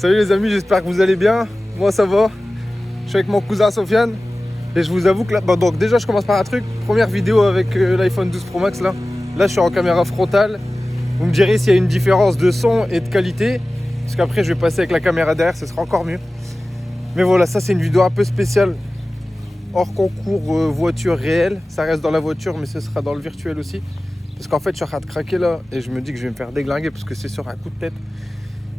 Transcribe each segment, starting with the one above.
Salut les amis, j'espère que vous allez bien. Moi ça va. Je suis avec mon cousin Sofiane. Et je vous avoue que là, donc déjà je commence par un truc. Première vidéo avec l'iPhone 12 Pro Max là. Là je suis en caméra frontale. Vous me direz s'il y a une différence de son et de qualité. Parce qu'après je vais passer avec la caméra derrière, ce sera encore mieux. Mais voilà, ça c'est une vidéo un peu spéciale. Hors concours voiture réelle. Ça reste dans la voiture mais ce sera dans le virtuel aussi. Parce qu'en fait je suis en train de craquer là. Et je me dis que je vais me faire déglinguer parce que c'est sur un coup de tête.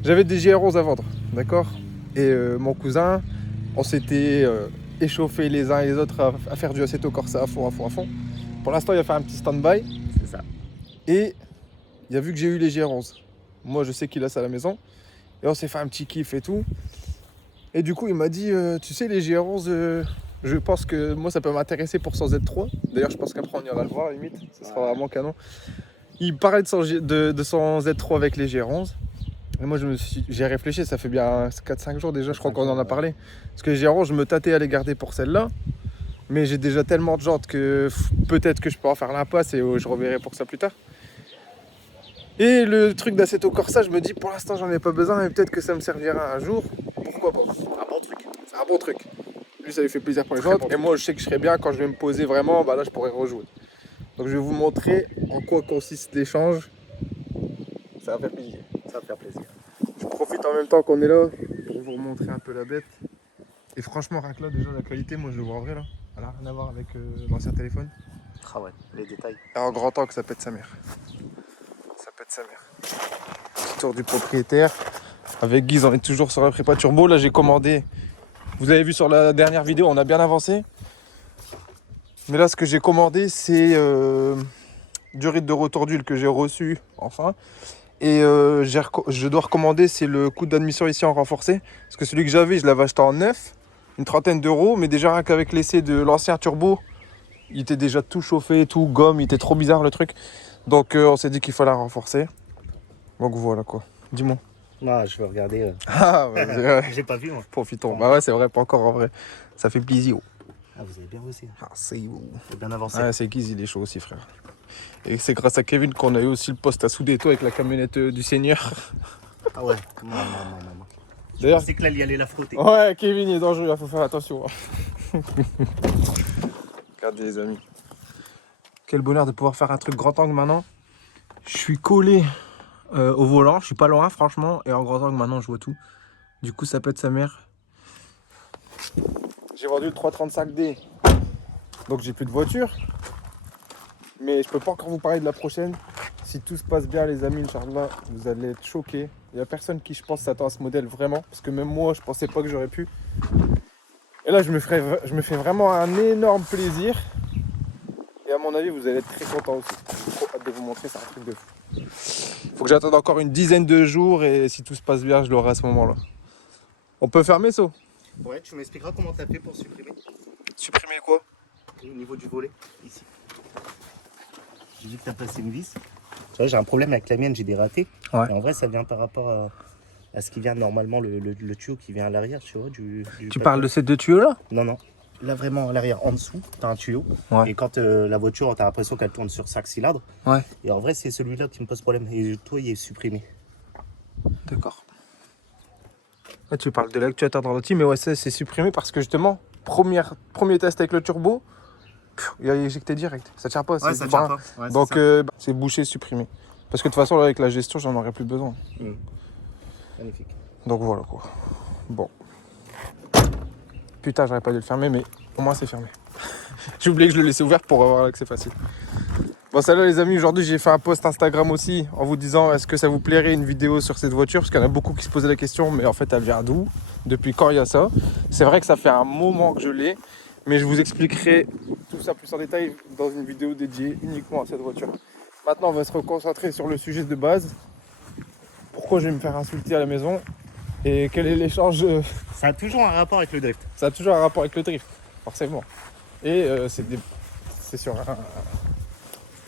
J'avais des GR11 à vendre, d'accord. Et mon cousin, on s'était échauffé les uns et les autres à faire du Assetto Corsa à fond. Pour l'instant, il a fait un petit stand-by. C'est ça. Et il a vu que j'ai eu les GR11. Moi, je sais qu'il a ça à la maison. Et on s'est fait un petit kiff et tout. Et du coup, il m'a dit, tu sais, les GR11, je pense que moi, ça peut m'intéresser pour son Z3. D'ailleurs, je pense qu'après, on ira le voir, à la limite. Ce sera vraiment canon. Il parlait de son Z3 avec les GR11. Et moi j'ai réfléchi, ça fait bien 4-5 jours déjà, je crois qu'on en a parlé. Parce que les GR11, je me tâtais à les garder pour celle-là. Mais j'ai déjà tellement de jantes que peut-être que je peux en faire l'impasse et je reverrai pour ça plus tard. Et le truc d'Assetto Corsa, je me dis pour l'instant j'en ai pas besoin, mais peut-être que ça me servira un jour. Pourquoi pas? C'est un bon truc. C'est un bon truc. Lui ça lui fait plaisir pour les jantes. Et moi je sais que je serai bien quand je vais me poser vraiment, bah là je pourrais rejouer. Donc je vais vous montrer en quoi consiste l'échange. Ça va faire plaisir. Ça va faire plaisir. Je profite en même temps qu'on est là pour vous montrer un peu la bête. Et franchement, rien que là, déjà la qualité, moi je le vois en vrai là. Elle a rien à voir avec l'ancien téléphone. Ah ouais, les détails. Et en grand temps que ça pète sa mère. Ça pète sa mère. Petit tour du propriétaire. Avec Guise, on est toujours sur la prépa turbo. Là, j'ai commandé. Vous avez vu sur la dernière vidéo, on a bien avancé. Mais là, ce que j'ai commandé, c'est du rythme de retour d'huile que j'ai reçu enfin. Et je dois recommander, c'est le coût d'admission ici en renforcé. Parce que celui que j'avais, je l'avais acheté en neuf, une trentaine d'euros. Mais déjà, rien qu'avec l'essai de l'ancien turbo, il était déjà tout chauffé, tout gomme, il était trop bizarre le truc. Donc on s'est dit qu'il fallait renforcer. Donc voilà quoi. Dis-moi. Non, je vais regarder. Ah ouais, J'ai pas vu moi. profitons. Bah ouais, c'est vrai, pas encore en vrai. Ça fait plaisir. Ah, vous avez bien bossé. Ah, c'est beau. Vous avez bien avancé. Ah, c'est Guise, il est chaud aussi, frère. Et c'est grâce à Kevin qu'on a eu aussi le poste à souder toi avec la camionnette du Seigneur. Ah ouais. Non. D'ailleurs, C'est que là, il y allait la frotter. ouais, Kevin il est dangereux, il faut faire attention. Regardez les amis. Quel bonheur de pouvoir faire un truc grand angle maintenant. Je suis collé au volant, je suis pas loin franchement. Et en grand angle maintenant je vois tout. Du coup ça pète sa mère. J'ai vendu le 335D. Donc j'ai plus de voiture. Mais je peux pas encore vous parler de la prochaine. Si tout se passe bien les amis, Inch'Allah, vous allez être choqués. Il y a personne qui je pense s'attend à ce modèle vraiment. Parce que même moi je pensais pas que j'aurais pu. Et là je me fais vraiment un énorme plaisir. Et à mon avis vous allez être très contents aussi. J'ai trop hâte de vous montrer, c'est un truc de fou. Faut que j'attende encore une dizaine de jours et si tout se passe bien je l'aurai à ce moment-là. On peut fermer ça? Ouais, tu m'expliqueras comment t'as fait pour supprimer. Supprimer quoi? Au niveau du volet, ici. J'ai vu que t'as passé une vis. Tu vois, j'ai un problème avec la mienne, j'ai des ratés. Ouais. Et en vrai, ça vient par rapport à ce qui vient normalement, le tuyau qui vient à l'arrière, tu vois. Tu parles de ces deux tuyaux là? Non. Là, vraiment, à l'arrière, en dessous, t'as un tuyau. Ouais. Et quand la voiture, t'as l'impression qu'elle tourne sur 5 cylindres. Ouais. Et en vrai, c'est celui-là qui me pose problème. Et toi, il est supprimé. D'accord. Là, tu parles de l'actuateur dans l'outil, mais ouais, ça c'est supprimé parce que justement, premier test avec le turbo, il a éjecté direct. Ça tient pas, Ouais, c'est ça du tient brin. pas. Ouais, Donc c'est c'est bouché, supprimé. Parce que de toute façon, là, avec la gestion, j'en aurais plus besoin. ça. Magnifique. Donc voilà quoi. Bon. Putain, j'aurais pas dû le fermer, mais au moins c'est fermé. J'ai oublié que je le laissais ouvert pour avoir l'accès facile. Bon, salut les amis, aujourd'hui j'ai fait un post Instagram aussi en vous disant est-ce que ça vous plairait une vidéo sur cette voiture, parce qu'il y en a beaucoup qui se posaient la question, mais en fait elle vient d'où? Depuis quand il y a ça? C'est vrai que ça fait un moment que je l'ai, mais je vous expliquerai tout ça plus en détail dans une vidéo dédiée uniquement à cette voiture. Maintenant on va se reconcentrer sur le sujet de base. Pourquoi je vais me faire insulter à la maison et quel est l'échange? Ça a toujours un rapport avec le drift. Ça a toujours un rapport avec le drift, forcément. Et c'est sur un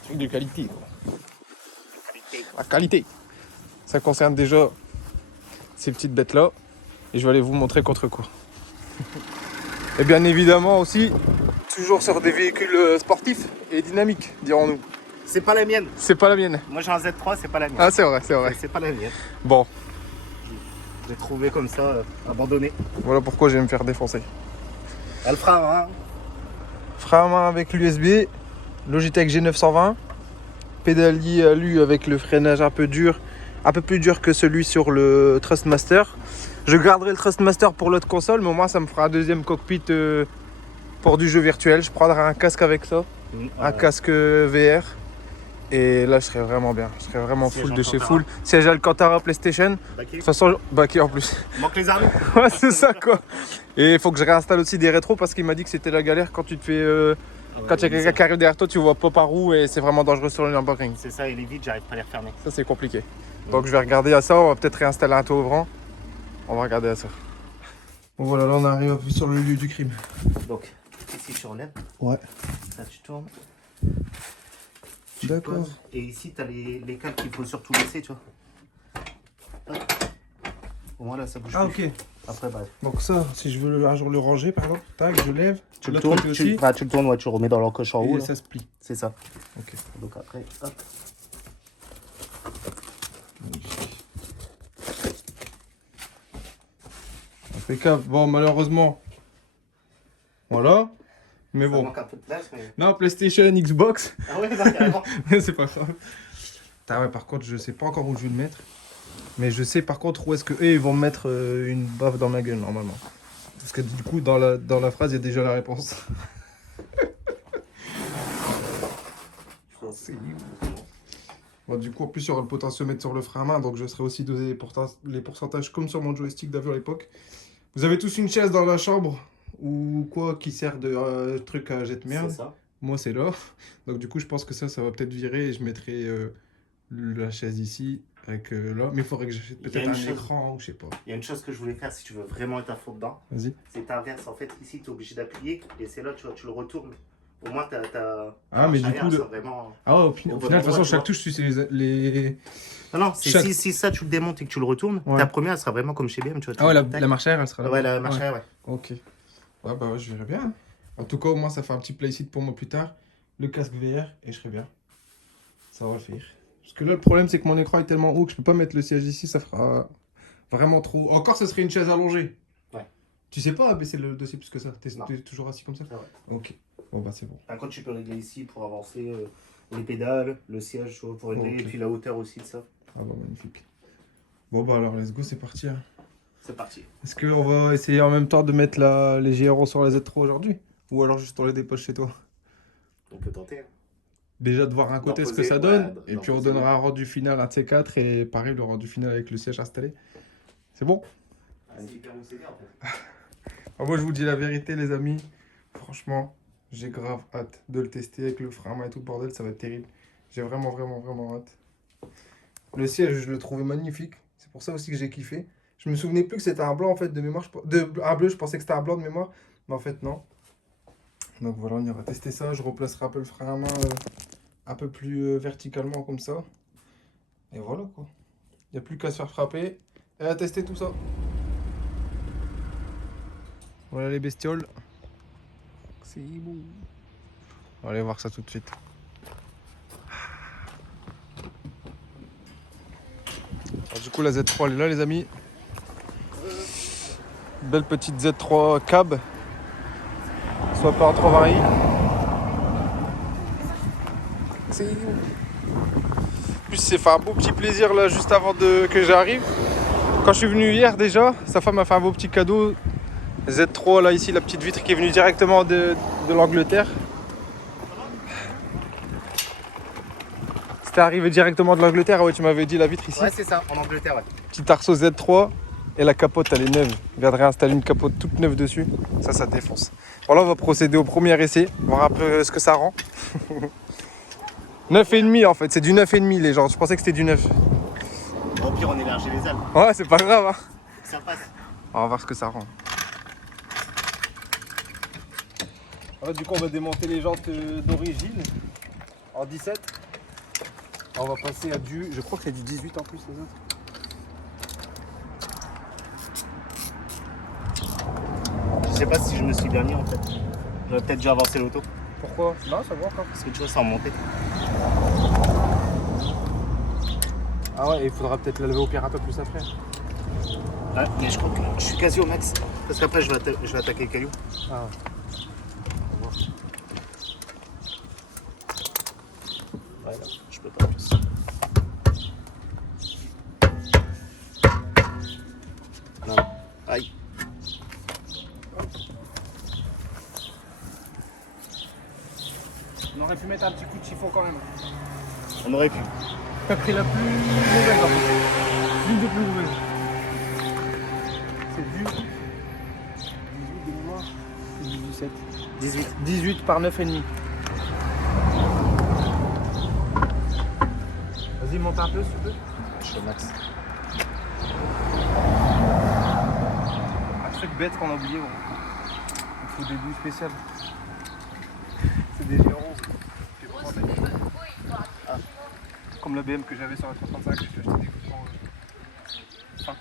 truc de qualité, quoi. La qualité. Ça concerne déjà ces petites bêtes là. Et je vais aller vous montrer contre quoi. Et bien évidemment aussi, toujours sur des véhicules sportifs et dynamiques, dirons-nous. C'est pas la mienne. C'est pas la mienne. Moi j'ai un Z3, c'est pas la mienne. Ah c'est vrai, c'est vrai. C'est pas la mienne. Bon. Je l'ai trouvé comme ça, abandonné. Voilà pourquoi je vais me faire défoncer. Elle fera, hein. Frein à main avec l'USB, Logitech G920, pédalier à lui avec le freinage un peu plus dur que celui sur le Trustmaster. Je garderai le Trustmaster pour l'autre console, mais au moins ça me fera un deuxième cockpit pour du jeu virtuel. Je prendrai un casque avec ça, un casque VR. Et là je serais vraiment bien, je serais vraiment Siège full de chez Alcantara. full. Siège Alcantara PlayStation, de Baquet. toute façon baquet en plus. Il manque les armes. Ouais, c'est ça quoi. Et il faut que je réinstalle aussi des rétros parce qu'il m'a dit que c'était la galère quand tu te fais. Quand il y a quelqu'un qui arrive derrière toi, tu vois pas par où et c'est vraiment dangereux sur le Nürburgring. C'est ça, il est vide, j'arrive pas à les refermer. Ça c'est compliqué. Donc je vais regarder à ça, on va peut-être réinstaller un toit ouvrant. On va regarder à ça. Bon voilà, là on arrive sur le lieu du crime. Donc, ici tu relèves, Ouais. là tu tournes. D'accord. poses. Et ici, tu as les câbles qu'il faut surtout laisser, tu vois. Hop. Au moins là, ça bouge Ah plus. ok. Après, bah, Donc ça, si je veux un jour le ranger par exemple, tac, je lève. tu le L'autre tournes, côté aussi. tu le tournes, ouais, tu le remets dans l'encoche en haut. Et Là. ça se plie. C'est ça. Ok. Donc après, hop. Impeccable. Bon, malheureusement. Voilà. Mais Ça bon. manque un peu de place, mais... Non, PlayStation, Xbox. Ah ouais, non, carrément. Mais c'est pas grave. Ah ouais, par contre, je sais pas encore où je vais le mettre. Mais je sais par contre où est-ce que eux ils vont me mettre une baffe dans ma gueule normalement. Parce que du coup, dans la phrase, il y a déjà la réponse. Bon, du coup, en plus, il y aura le potentiomètre sur le frein à main, donc je serai aussi dosé les pourcentages comme sur mon joystick d'avion à l'époque. Vous avez tous une chaise dans la chambre ou quoi qui sert de truc à jet de merde. C'est ça. Moi, c'est là. Donc, du coup, je pense que ça va peut-être virer et je mettrai la chaise ici avec là. Mais il faudrait que j'achète Il y a peut-être une un chose. écran ou je sais pas. Il y a une chose que je voulais faire si tu veux vraiment être à fond dedans. Vas-y. C'est t'inverses. En fait, ici, tu es obligé d'appuyer et c'est là, tu vois, tu le retournes. Au moins, t'as Ah, mais du arrière, coup, ça, le- vraiment... Ah ouais, au Au final, bon de toute façon, endroit, tu chaque vois. touche, tu sais les... Non, non, c'est Chaque- si ça, tu le démontes et que tu le retournes, Ouais. ta première, elle sera vraiment comme chez BM, tu vois. Ah ouais, tac. la marche arrière, elle sera là. Ouais, la marche arrière, ouais. Ok. Ouais, bah ouais, je verrai bien. En tout cas, au moins, ça fait un petit playset pour moi plus tard. Le casque VR et je serai bien. Ça va le faire. Parce que là, le problème, c'est que mon écran est tellement haut que je peux pas mettre le siège ici, ça fera vraiment trop. Encore, ce serait une chaise allongée. Ouais. Tu sais pas abaisser le dossier plus que ça. Non. T'es toujours assis comme ça. C'est vrai. Ok. Bon, bah, c'est bon. Par contre, tu peux régler ici pour avancer les pédales, le siège, tu vois, pour régler, Ok. et puis la hauteur aussi de ça. Ah bah, magnifique. Bon, bah, alors, let's go, c'est parti. Hein. C'est parti. Est-ce qu'on va essayer en même temps de mettre les GRO sur la Z3 aujourd'hui? Ou alors juste on les dépose chez toi? On peut tenter. Hein. Déjà de voir un côté ce que poser, ça ouais, donne, d'en et puis on poser, donnera ouais. un rendu final à de ces quatre, et pareil le rendu final avec le siège installé. C'est bon? C'est hyper OCD en fait. Ah, moi je vous dis la vérité les amis, franchement j'ai grave hâte de le tester avec le frein à main et tout le bordel, ça va être terrible. J'ai vraiment hâte. Le siège je le trouvais magnifique, c'est pour ça aussi que j'ai kiffé. Je me souvenais plus que c'était un blanc en fait de mémoire, un bleu, je pensais que c'était un blanc de mémoire, mais en fait non. Donc voilà, on ira tester ça, je replacerai un peu le frein à main un peu plus verticalement comme ça. Et voilà quoi. Il n'y a plus qu'à se faire frapper et à tester tout ça. Voilà les bestioles. C'est beau. On va aller voir ça tout de suite. Alors, du coup la Z3 elle est là les amis. Belle petite Z3 cab. Soit par 80i. C'est beau. En plus c'est fait un beau petit plaisir là juste avant que j'arrive. Quand je suis venu hier déjà, sa femme m'a fait un beau petit cadeau. Z3 là ici, la petite vitre qui est venue directement de l'Angleterre. C'était arrivé directement de l'Angleterre, ouais tu m'avais dit la vitre ici. Ouais, c'est ça, en Angleterre, ouais. Petit arceau Z3 et la capote elle est neuve. Je viens de réinstaller une capote toute neuve dessus. Ça défonce. Bon là on va procéder au premier essai, voir un peu ce que ça rend. 9,5 en fait, c'est du 9,5 les gens, je pensais que c'était du 9. Au pire, on élargit les ailes. Ouais c'est pas grave hein. Ça passe. On va voir ce que ça rend. Alors, du coup on va démonter les jantes d'origine en 17. On va passer à du, je crois que c'est du 18 en plus les autres. Je sais pas si je me suis bien mis en fait. J'aurais peut-être dû avancer l'auto. Pourquoi? Non ça va encore. Parce que tu vois, sans monter. Ah ouais, il faudra peut-être la lever au pire un peu plus après. Ah, mais je crois que je suis quasi au max. Parce qu'après, je vais attaquer le caillou. Ah. Ouais, non, je peux pas plus. Non. Aïe. On aurait pu mettre un petit coup de chiffon quand même. On aurait pu. T'as pris la plus mauvaise en fait. L'une des plus mauvaises. C'est du 18 de mémoire. C'est du 17. 18. 18 par 9,5. Vas-y, monte un peu si tu peux. Je suis au max. Un truc bête qu'on a oublié, gros. Il faut des bouts spéciales. C'est des G11. Ah. Comme la BM que j'avais sur la 335, j'ai acheté des goujons. Enfin,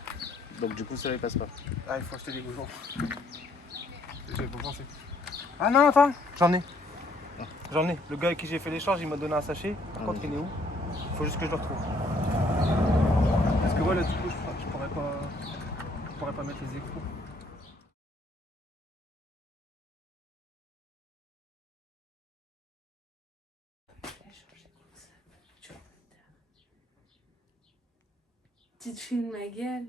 Donc du coup, ça ne passe pas. ah, il faut acheter des goujons. J'avais pas pensé. Ah non, attends, j'en ai. J'en ai. Le gars avec qui j'ai fait l'échange, il m'a donné un sachet. Par contre, il est où? Il faut juste que je le retrouve. Parce que voilà, du coup, je pourrais pas mettre les écrous. Tu te fous de ma gueule.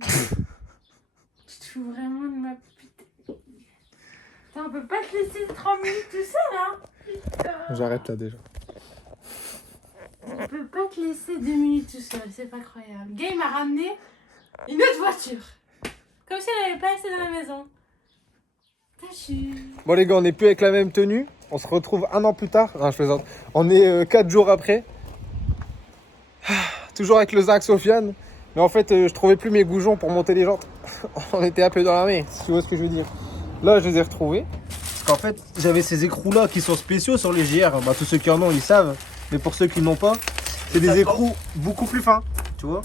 Tu te fous vraiment de ma putain. Putain, on peut pas te laisser 30 minutes tout seul, hein. Putain. J'arrête là déjà. On peut pas te laisser 2 minutes tout seul, c'est pas croyable. Le gars, il m'a ramené une autre voiture. Comme si elle avait pas assez dans la maison. Putain, je suis... Bon les gars, on n'est plus avec la même tenue. On se retrouve un an plus tard. Non, je plaisante. On est 4 jours après. Toujours avec le Zinc Sofiane. Mais en fait, je trouvais plus mes goujons pour monter les jantes. On était un peu dans la mer, si tu vois ce que je veux dire. Là, je les ai retrouvés. Parce qu'en fait, j'avais ces écrous là qui sont spéciaux sur les JR. Bah, tous ceux qui en ont, ils savent. Mais pour ceux qui n'ont pas, c'est des écrous beaucoup plus fins. Tu vois.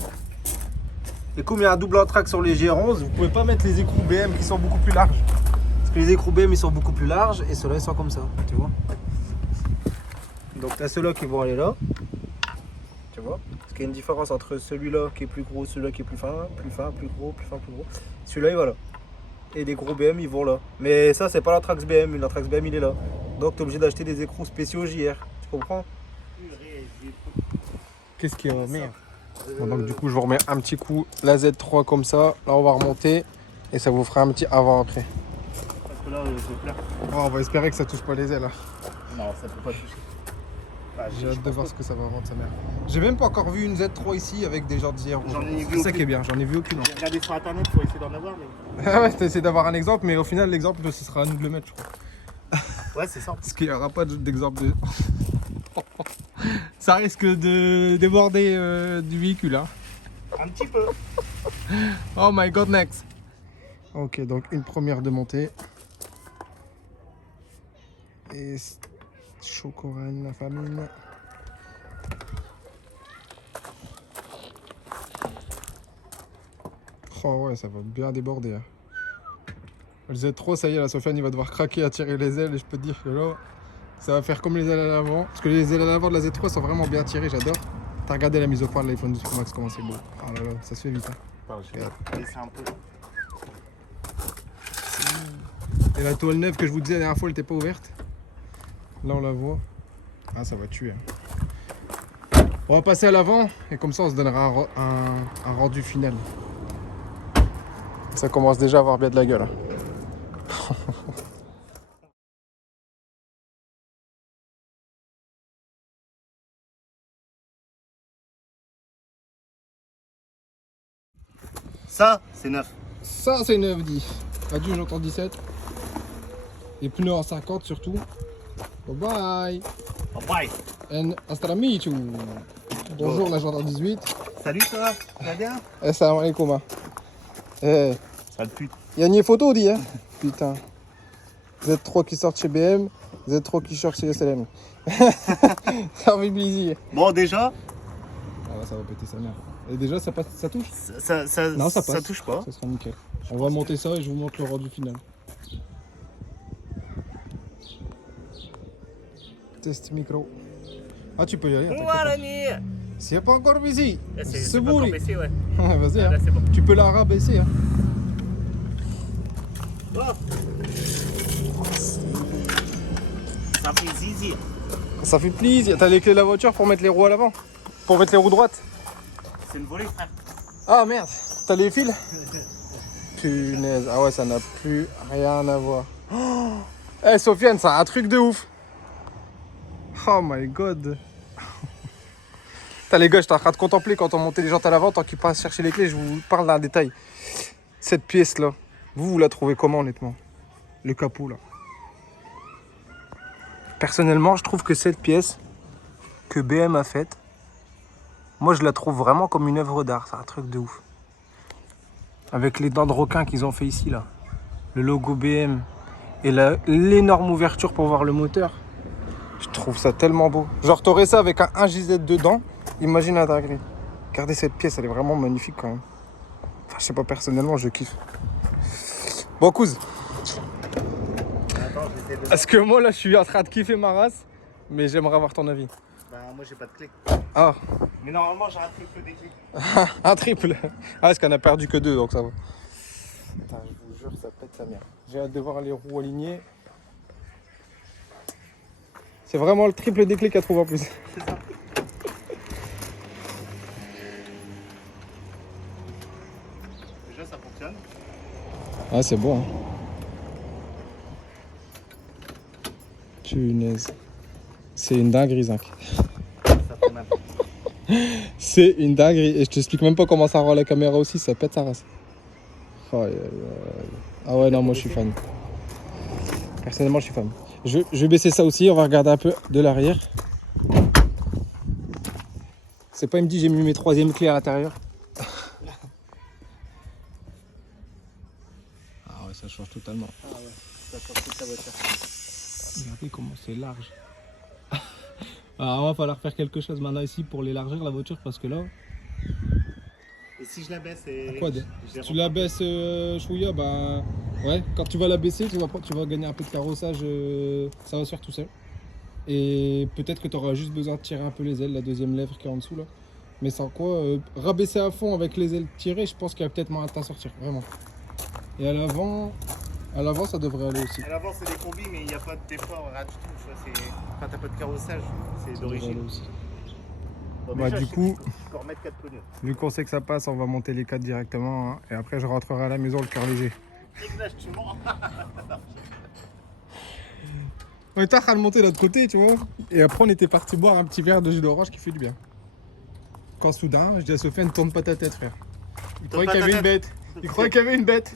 Et comme il y a un double entraque sur les GR11, vous pouvez pas mettre les écrous BM qui sont beaucoup plus larges. Parce que les écrous BM ils sont beaucoup plus larges et ceux-là ils sont comme ça, tu vois. Donc tu as ceux-là qui vont aller là. Tu vois. Parce qu'il y a une différence entre celui-là qui est plus gros, celui-là qui est plus fin, plus gros, plus fin, plus gros. Celui-là il va là. Et les gros BM ils vont là. Mais ça c'est pas l'Anthrax BM, l'Anthrax BM il est là. Donc tu es obligé d'acheter des écrous spéciaux JR. Tu comprends? Qu'est-ce qu'il y a? Merde. Bon, donc du coup je vous remets un petit coup la Z3 comme ça. Là on va remonter et ça vous fera un petit avant-après. Parce que là, c'est clair. Oh, on va espérer que ça touche pas les ailes. Hein. Non, ça peut pas toucher. Bah, J'ai hâte de voir ce que ça va rendre sa mère. J'ai même pas encore vu une Z3 ici avec des jantes JR. J'en ai vu C'est ça aucune. qui est bien, j'en ai vu aucune. J'ai regardé sur internet pour essayer d'en avoir, mais. Ah ouais, t'as essayé d'avoir un exemple, mais au final l'exemple ce sera à nous de le mettre je crois. Ouais, c'est ça. Parce qu'il n'y aura pas d'exemple de... Ça risque de déborder du véhicule hein. Un petit peu. Oh my god, next. Ok, donc une première de montée. Et Chocoran, la famine. Oh ouais, ça va bien déborder. Hein. Le Z3, ça y est, la Sofiane, il va devoir craquer à tirer les ailes. Et je peux te dire que là, ça va faire comme les ailes à l'avant. Parce que les ailes à l'avant de la Z3 sont vraiment bien tirées, j'adore. T'as regardé la mise au point de l'iPhone 12 Pro Max, comment c'est beau. Oh là là, ça se fait vite. Hein. Attends, je vais laisser un peu. Et la toile neuve que je vous disais la dernière fois, elle n'était pas ouverte. Là, on la voit. Ah, ça va tuer. Hein. On va passer à l'avant et comme ça, on se donnera un rendu final. Ça commence déjà à avoir bien de la gueule. Hein. Ça, c'est neuf. Ça, c'est 9-10. Adieu, j'entends 17. Les pneus en 50 surtout. Bye bye. Oh, bye. And hasta la michu. Bonjour, là j'entends 18. Salut, ça va? Tu vas bien? Assalamu alaikum. Hein. Eh, Sale pute. y a une photo, dit, hein. Putain. Z3 qui sort chez BM, Z3 qui sort chez SLM. Ça fait plaisir. Bon, déjà, Ah, ça va péter sa mère. Et déjà, ça passe, ça touche? ça, Non, ça passe. ça touche pas. Ça sera nickel. On va monter ça et je vous montre le rendu final. Test micro. Ah, tu peux y aller. T'inquiète. C'est pas encore baissé. C'est pas bourré. encore baissé, ouais. Vas-y, Ah, hein. là, c'est bon. Tu peux la rabaisser. Hein. Ça fait zizi. Ça fait plaisir. T'as les clés de la voiture pour mettre les roues à l'avant? Pour mettre les roues droites? C'est une volée, frère. Ah merde, t'as les fils? Punaise, ah ouais, ça n'a plus rien à voir. Eh Sofiane, c'est un truc de ouf. Oh my god. T'as les gars, j'étais en train de contempler quand on montait les jantes à l'avant, tant qu'ils passent chercher les clés, je vous parle d'un détail. Cette pièce là, vous la trouvez comment honnêtement? Le capot là. Personnellement, je trouve que cette pièce que BM a faite, moi je la trouve vraiment comme une œuvre d'art, c'est un truc de ouf. Avec les dents de requin qu'ils ont fait ici là, le logo BM et l'énorme ouverture pour voir le moteur. Je trouve ça tellement beau. Genre t'aurais ça avec un 1JZ dedans, imagine la dinguerie. Regardez cette pièce, elle est vraiment magnifique quand même. Enfin, je sais pas, personnellement, je kiffe. Bon, Kouz. Attends, j'essaie de... Est-ce que moi là je suis en train de kiffer ma race, mais j'aimerais avoir ton avis. Bah, moi, j'ai pas de clé. Ah, Mais normalement, j'ai un triple des clés. un triple. Ah, parce qu'on a perdu que 2, donc ça va. Putain, je vous jure, ça pète sa mère. J'ai hâte de voir les roues alignées. C'est vraiment le triple des clés qu'elle trouve en plus. C'est ça. Déjà, ça fonctionne. Ah, c'est bon. Hein. Punaise. C'est une dinguerie, Zinc. Ça fait mal. C'est une dinguerie. Et je t'explique même pas comment ça rend la caméra aussi, ça pète sa race. Oh, ah ouais, non, moi je suis fan. Personnellement, je suis fan. Je vais baisser ça aussi, on va regarder un peu de l'arrière. C'est pas, il me dit j'ai mis mes 3e clés à l'intérieur. Ah ouais, ça change totalement. Ah ouais, ça change toute la voiture. Regardez comment c'est large. Alors, il va falloir faire quelque chose maintenant ici pour l'élargir la voiture parce que là. Et si je la baisse et... Quoi Si tu la baisses, Chouïa, bah. Ouais, quand tu vas la baisser, tu vas gagner un peu de carrossage, ça va se faire tout seul. Et peut-être que tu auras juste besoin de tirer un peu les ailes, la deuxième lèvre qui est en dessous là. Mais sans quoi, rabaisser à fond avec les ailes tirées, je pense qu'il y a peut-être moyen de t'en sortir, vraiment. Et à l'avant, ça devrait aller aussi. À l'avant, c'est des combis, mais il n'y a pas d'effort, rien du tout. Tu vois, enfin, t'as pas de carrossage, c'est Ça devrait aller d'origine. aussi. Bon, Bah, déjà, du je sais coup- que je peux remettre 4 pneus. Vu qu'on sait que ça passe, on va monter les 4 directement. Hein, et après, je rentrerai à la maison le cœur léger. Réglage, tu mens. On était en train de monter de l'autre côté, tu vois. Et après, on était parti boire un petit verre de jus d'orange qui fait du bien. Quand soudain, je dis à Sofiane, ne tourne pas ta tête, frère. Il croyait qu'il y avait une bête. Il croyait qu'il y avait une bête.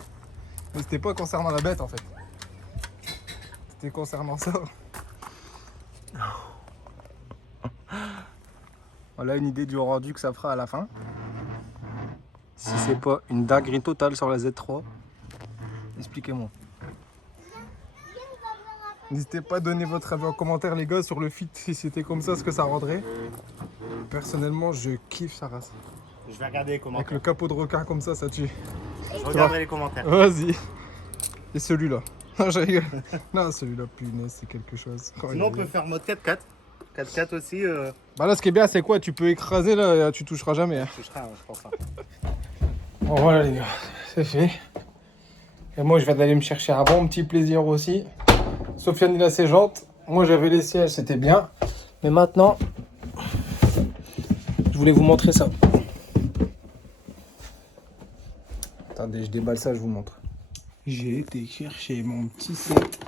Mais c'était pas concernant la bête, en fait. C'était concernant ça. Voilà une idée du rendu que ça fera à la fin. Si c'est pas une dinguerie totale sur la Z3, expliquez-moi. N'hésitez pas à donner votre avis en commentaire les gars sur le fit, si c'était comme ça, ce que ça rendrait. Personnellement, je kiffe sa race. Je vais regarder les Avec commentaires. le capot de requin comme ça tue. Je regarderai les commentaires. Vas-y. Et celui-là. Non, je rigole. Non, celui-là, punaise, c'est quelque chose. Sinon, on peut faire mode 4x4. 4x4 aussi, Bah là, ce qui est bien, c'est quoi? Tu peux écraser là, et tu toucheras jamais. Hein. je serai, je pense. Hein. Bon, voilà les gars, c'est fait. Et moi, je vais aller me chercher un bon petit plaisir aussi. Sofiane, il a ses jantes. Moi, j'avais les sièges, c'était bien. Mais maintenant, je voulais vous montrer ça. Attendez, je déballe ça, je vous montre. J'ai été chercher mon petit set.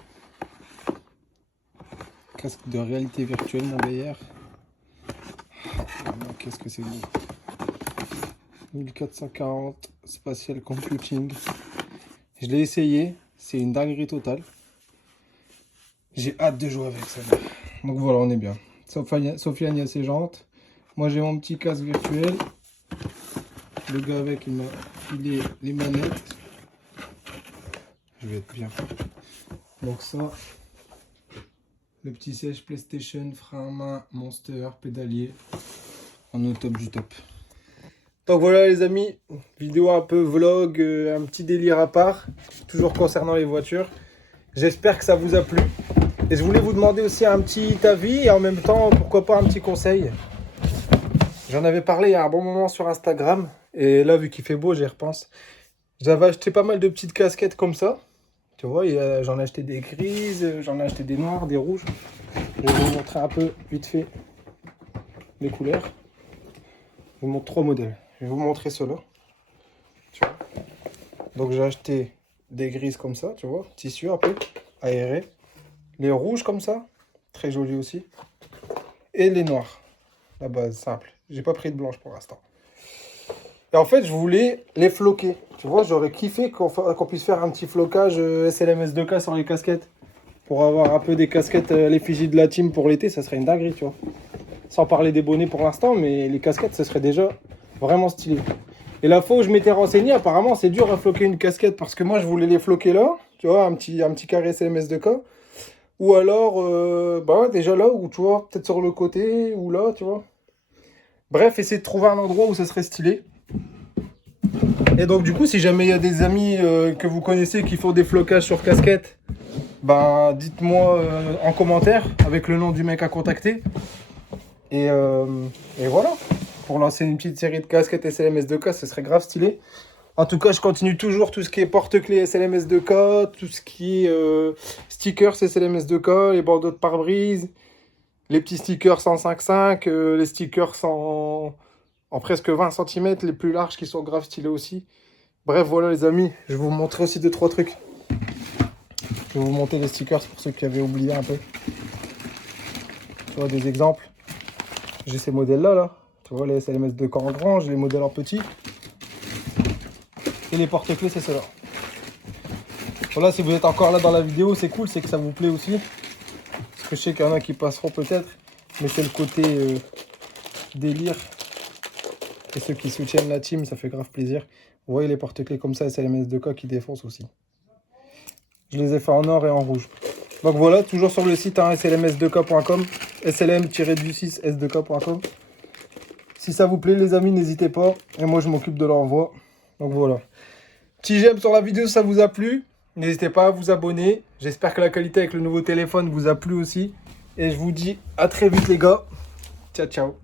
Casque de réalité virtuelle, mon gaillard. Oh, qu'est-ce que c'est beau. 1440 Spatial Computing. Je l'ai essayé, c'est une dinguerie totale. J'ai hâte de jouer avec ça. Donc voilà, on est bien. Sofiane, il a ses jantes. Moi, j'ai mon petit casque virtuel. Le gars avec, il m'a filé les manettes. Je vais être bien. Donc ça, le petit siège PlayStation, frein à main, Monster, pédalier. On est au top du top. Donc voilà les amis, vidéo un peu vlog, un petit délire à part, toujours concernant les voitures. J'espère que ça vous a plu. Et je voulais vous demander aussi un petit avis et en même temps, pourquoi pas un petit conseil. J'en avais parlé il y a un bon moment sur Instagram. Et là, vu qu'il fait beau, j'y repense. J'avais acheté pas mal de petites casquettes comme ça. Tu vois, j'en ai acheté des grises, j'en ai acheté des noirs, des rouges. Je vais vous montrer un peu vite fait les couleurs. Je vous montre 3 modèles. Je vais vous montrer ceux-là. Tu vois. Donc j'ai acheté des grises comme ça, tu vois, tissu un peu aéré. Les rouges comme ça, très joli aussi. Et les noirs, la base simple. J'ai pas pris de blanche pour l'instant. Et en fait, je voulais les floquer. Tu vois, j'aurais kiffé qu'on puisse faire un petit flocage SLM S2K sur les casquettes. Pour avoir un peu des casquettes à l'effigie de la team pour l'été, ça serait une dinguerie, tu vois. Sans parler des bonnets pour l'instant, mais les casquettes, ce serait déjà vraiment stylé. Et la fois où je m'étais renseigné, apparemment, c'est dur à floquer une casquette parce que moi, je voulais les floquer là, tu vois, un petit carré SLM S2K. Ou alors, bah déjà là, ou tu vois, peut-être sur le côté, ou là, tu vois. Bref, essayer de trouver un endroit où ça serait stylé. Et donc, du coup, si jamais il y a des amis que vous connaissez qui font des flocages sur casquette, ben, dites-moi en commentaire avec le nom du mec à contacter. Et voilà. Pour lancer une petite série de casquettes SLM S2K, ce serait grave stylé. En tout cas, je continue toujours tout ce qui est porte-clés SLM S2K, tout ce qui est stickers SLM S2K, les bandeaux de pare-brise, les petits stickers 105.5, les stickers en presque 20 cm, les plus larges qui sont grave stylés aussi. Bref, voilà les amis, je vais vous montrer aussi 2-3 trucs. Je vais vous montrer les stickers pour ceux qui avaient oublié un peu. Tu vois, des exemples. J'ai ces modèles-là, là. Tu vois, les SLM S2K en grand, j'ai les modèles en petit. Et les porte-clés, c'est ceux-là. Voilà, si vous êtes encore là dans la vidéo, c'est cool, c'est que ça vous plaît aussi. Parce que je sais qu'il y en a qui passeront peut-être. Mais c'est le côté délire. Et ceux qui soutiennent la team, ça fait grave plaisir. Vous voyez les porte-clés comme ça, SLM S2K qui défoncent aussi. Je les ai fait en or et en rouge. Donc voilà, toujours sur le site hein, slms2k.com, slm-s2k.com. Si ça vous plaît les amis, n'hésitez pas. Et moi je m'occupe de l'envoi. Donc voilà. Petit j'aime sur la vidéo si ça vous a plu. N'hésitez pas à vous abonner. J'espère que la qualité avec le nouveau téléphone vous a plu aussi. Et je vous dis à très vite les gars. Ciao ciao.